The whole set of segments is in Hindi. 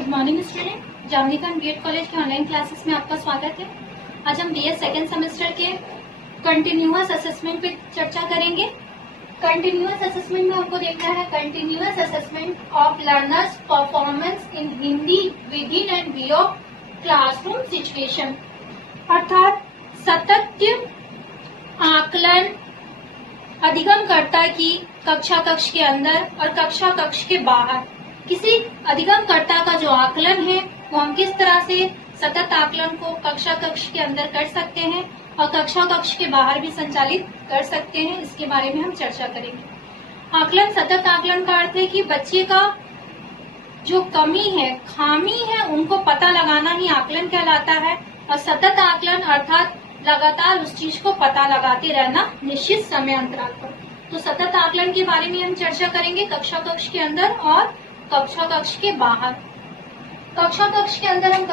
Good morning student, Jamniganj BEd college के ऑनलाइन क्लासेस में आपका स्वागत है। आज हम बीए सेकेंड सेमेस्टर के कंटिन्यूअस असेसमेंट पे चर्चा करेंगे। कंटिन्यूअस असेसमेंट में हमको देखना है continuous assessment of learners performance in Hindi within and beyond classroom situation, अर्थात सतत आकलन अधिगमकर्ता की कक्षा कक्ष के अंदर और कक्षा कक्ष के बाहर किसी अधिगमकर्ता का जो आकलन है वो हम किस तरह से सतत आकलन को कक्षा कक्ष के अंदर कर सकते हैं और कक्षा कक्ष के बाहर भी संचालित कर सकते हैं, इसके बारे में हम चर्चा करेंगे। आकलन, सतत आकलन का अर्थ है कि बच्चे का जो कमी है, खामी है, उनको पता लगाना ही आकलन कहलाता है। और सतत आकलन अर्थात लगातार उस चीज को पता लगाते रहना निश्चित समय अंतराल पर। तो सतत आकलन के बारे में हम चर्चा करेंगे कक्षा कक्ष के अंदर और कक्षा कक्ष के बाहर। कक्षा कक्ष के अंदर हम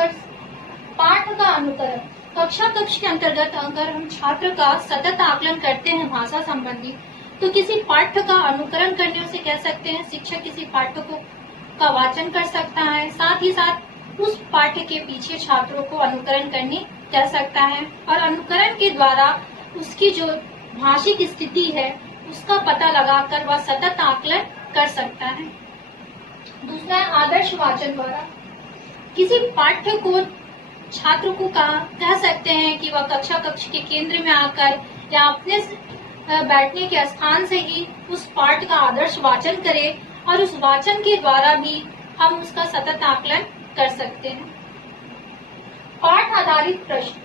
पाठ का अनुकरण, कक्षा कक्ष के अंतर्गत अगर हम छात्र का सतत आकलन करते हैं भाषा संबंधी, तो किसी पाठ्य का अनुकरण करने से कह सकते हैं शिक्षक किसी पाठ्य का वाचन कर सकता है, साथ ही साथ उस पाठ्य के पीछे छात्रों को अनुकरण करने कह सकता है और अनुकरण के द्वारा उसकी जो भाषिक स्थिति है उसका पता लगाकर वह सतत आकलन कर सकता है। दूसरा है आदर्श वाचन द्वारा। किसी पाठ्य को छात्र को कह सकते हैं कि वह कक्षा कक्ष के केंद्र में आकर या अपने बैठने के स्थान से ही उस पाठ का आदर्श वाचन करे और उस वाचन के द्वारा भी हम उसका सतत आकलन कर सकते हैं। पाठ आधारित प्रश्न,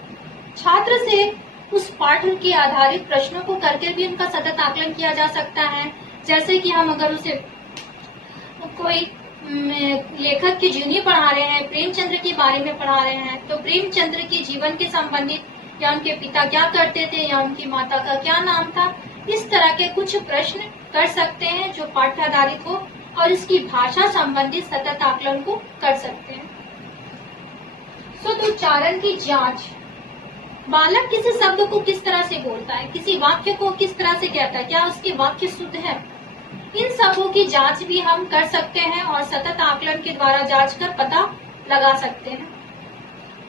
छात्र से उस पाठ के आधारित प्रश्नों को करके भी उनका सतत आकलन किया जा सकता है। जैसे कि हम अगर उसे कोई लेखक की जीवनी पढ़ा रहे हैं, प्रेमचंद्र के बारे में पढ़ा रहे हैं, तो प्रेमचंद्र के जीवन के संबंधित या उनके पिता क्या करते थे या उनकी माता का क्या नाम था, इस तरह के कुछ प्रश्न कर सकते हैं जो पाठ्य आधारित हो और इसकी भाषा संबंधित सतत आकलन को कर सकते हैं। शुद्धोच्चारण की जांच, बालक किसी शब्द को किस तरह से बोलता है, किसी वाक्य को किस तरह से कहता है, क्या उसके वाक्य शुद्ध है, इन सबों की जांच भी हम कर सकते हैं और सतत आकलन के द्वारा जांच कर पता लगा सकते हैं।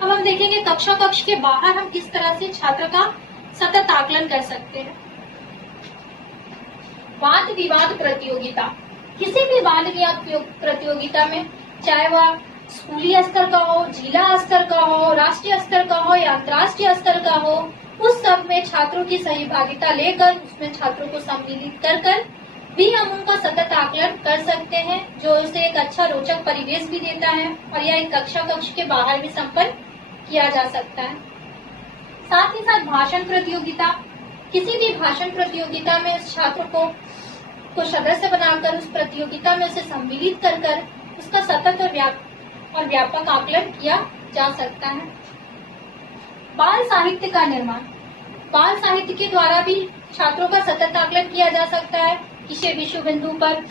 अब हम देखेंगे कक्षा कक्ष के बाहर हम किस तरह से छात्र का सतत आकलन कर सकते हैं। वाद विवाद प्रतियोगिता, किसी भी वाद विवाद प्रतियोगिता में चाहे वह स्कूली स्तर का हो, जिला स्तर का हो, राष्ट्रीय स्तर का हो या अंतर्राष्ट्रीय स्तर का हो, उस सब में छात्रों की सहभागिता लेकर उसमें छात्रों को सम्मिलित कर भी हम उनका सतत आकलन कर सकते हैं, जो उसे एक अच्छा रोचक परिवेश भी देता है और यह एक कक्षा कक्ष के बाहर भी संपन्न किया जा सकता है। साथ ही साथ भाषण प्रतियोगिता, किसी भी भाषण प्रतियोगिता में उस छात्र को सदस्य बनाकर उस प्रतियोगिता में उसे सम्मिलित कर उसका सतत और व्यापक आकलन किया जा सकता है। बाल साहित्य का निर्माण, बाल साहित्य के द्वारा भी छात्रों का सतत आकलन किया जा सकता है। किसी विषय बिंदु पर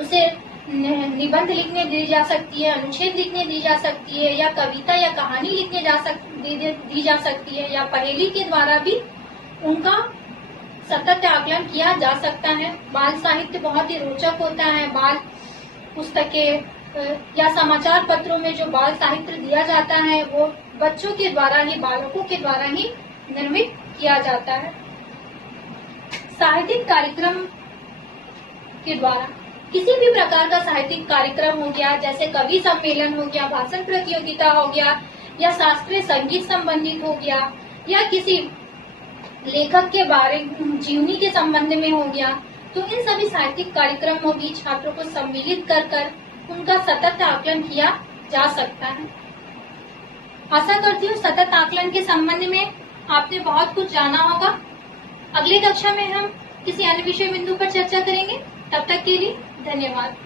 उसे निबंध लिखने दी जा सकती है, अनुच्छेद लिखने दी जा सकती है या कविता या कहानी लिखने दी जा सकती है या पहेली के द्वारा भी उनका सतत आकलन किया जा सकता है। बाल साहित्य बहुत ही रोचक होता है। बाल पुस्तकें या समाचार पत्रों में जो बाल साहित्य दिया जाता है वो बच्चों के द्वारा ही, बालकों के द्वारा ही निर्मित किया जाता है। साहित्यिक कार्यक्रम के द्वारा, किसी भी प्रकार का साहित्यिक कार्यक्रम हो गया, जैसे कवि सम्मेलन हो गया, भाषण प्रतियोगिता हो गया या शास्त्रीय संगीत संबंधित हो गया या किसी लेखक के बारे जीवनी के संबंध में हो गया, तो इन सभी साहित्यिक कार्यक्रमों में भी छात्रों को सम्मिलित कर उनका सतत आकलन किया जा सकता है। आशा करती हूँ सतत आकलन के संबंध में आपने बहुत कुछ जाना होगा। अगली कक्षा में हम किसी अन्य विषय बिंदु पर चर्चा करेंगे। तब तक के लिए धन्यवाद।